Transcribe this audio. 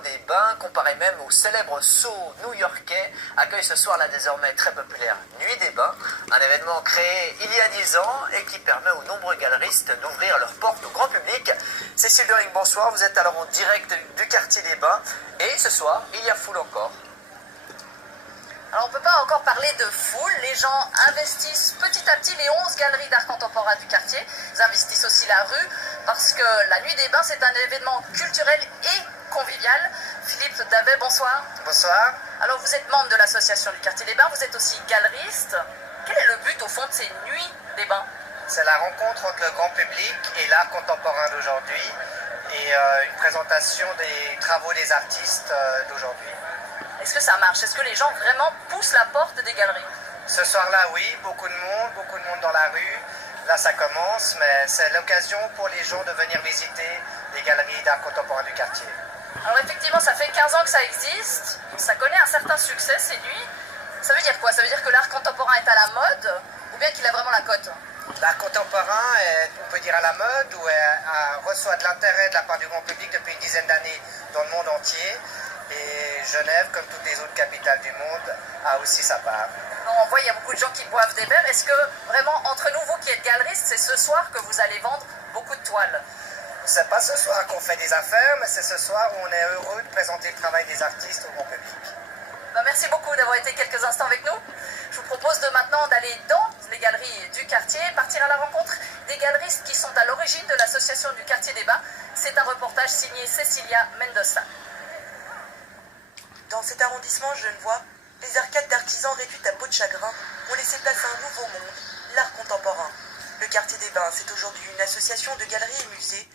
des Bains, comparé même au célèbre Soho new-yorkais, accueille ce soir la désormais très populaire Nuit des Bains, un événement créé il y a 10 ans et qui permet aux nombreux galeristes d'ouvrir leurs portes au grand public. Cécile Dering, bonsoir, vous êtes alors en direct du quartier des Bains et ce soir, il y a foule encore. Alors on ne peut pas encore parler de foule, les gens investissent petit à petit les 11 galeries d'art contemporain du quartier, ils investissent aussi la rue, parce que la Nuit des Bains c'est un événement culturel et convivial. Philippe Davet, bonsoir. Bonsoir. Alors vous êtes membre de l'association du quartier des Bains, vous êtes aussi galeriste. Quel est le but au fond de ces Nuits des Bains? C'est la rencontre entre le grand public et l'art contemporain d'aujourd'hui et une présentation des travaux des artistes d'aujourd'hui. Est-ce que ça marche? Est-ce que les gens vraiment poussent la porte des galeries? Ce soir-là, oui, beaucoup de monde dans la rue. Là, ça commence, mais c'est l'occasion pour les gens de venir visiter les galeries d'art contemporain du quartier. Alors effectivement, ça fait 15 ans que ça existe, ça connaît un certain succès, ces nuits. Ça veut dire quoi? Ça veut dire que l'art contemporain est à la mode, ou bien qu'il a vraiment la cote? L'art contemporain est, on peut dire, à la mode, ou reçoit de l'intérêt de la part du grand public depuis une dizaine d'années dans le monde entier. Et Genève, comme toutes les autres capitales du monde, a aussi sa part. On voit, il y a beaucoup de gens qui boivent des verres. Est-ce que vraiment, entre nous, vous qui êtes galeriste, c'est ce soir que vous allez vendre beaucoup de toiles? C'est pas ce soir qu'on fait des affaires, mais c'est ce soir où on est heureux de présenter le travail des artistes au grand public. Merci beaucoup d'avoir été quelques instants avec nous. Je vous propose de maintenant d'aller dans les galeries du quartier, partir à la rencontre des galeristes qui sont à l'origine de l'association du quartier des Bains. C'est un reportage signé Cecilia Mendoza. Dans cet arrondissement genevois, les arcades d'artisans réduites à peau de chagrin ont laissé place à un nouveau monde, l'art contemporain. Le quartier des Bains, c'est aujourd'hui une association de galeries et musées